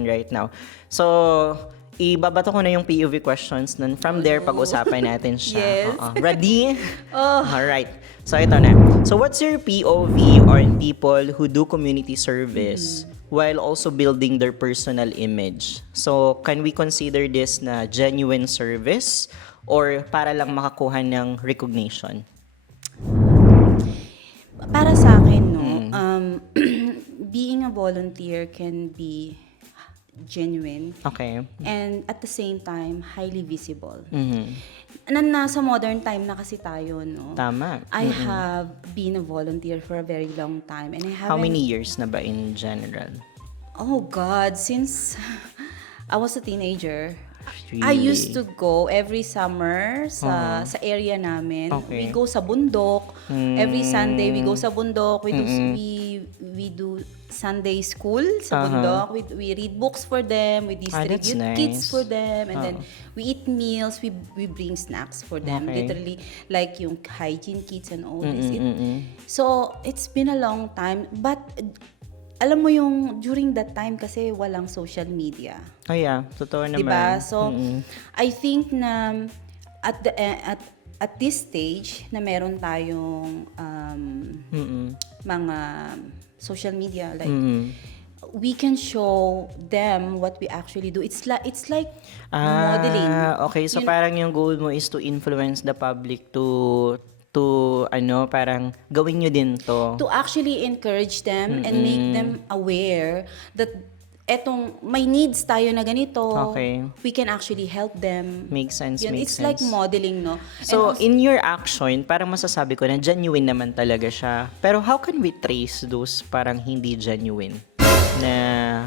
right now. So, ibabato ko na yung POV questions nun. From there, pag-usapan natin siya. Yes. Oo. Ready? Oh. Alright. So, ito na. So, what's your POV on people who do community service while also building their personal image? So, can we consider this na genuine service or para lang makakuha ng recognition? Para sa akin, no, being a volunteer can be genuine Okay. and at the same time, highly visible. Mhm. Nasa modern time na kasi tayo, no? Tama. I have been a volunteer for a very long time and I haven't... How many years na ba in general? Oh God, since I was a teenager, Really? I used to go every summer sa area namin. Okay. We go sa bundok. Every Sunday we go sa bundok. We do Sunday school sa bundok. We read books for them. We distribute that's kits nice. for them, and then we eat meals. We bring snacks for them. Okay. Literally like yung hygiene kits and all this. So it's been a long time, but alam mo yung during that time kasi walang social media. Oh yeah, totoo naman. Diba? So, I think na at this stage na meron tayong mga social media, like we can show them what we actually do. It's like modeling. Okay, so parang yung goal mo is to influence the public to parang gawin nyo din to. To actually encourage them and make them aware that etong may needs tayo na ganito. Okay. We can actually help them. Makes sense, Yun, makes it's sense. like modeling, no? So, And also, in your action, parang masasabi ko na genuine naman talaga siya. Pero how can we trace those parang hindi genuine? Na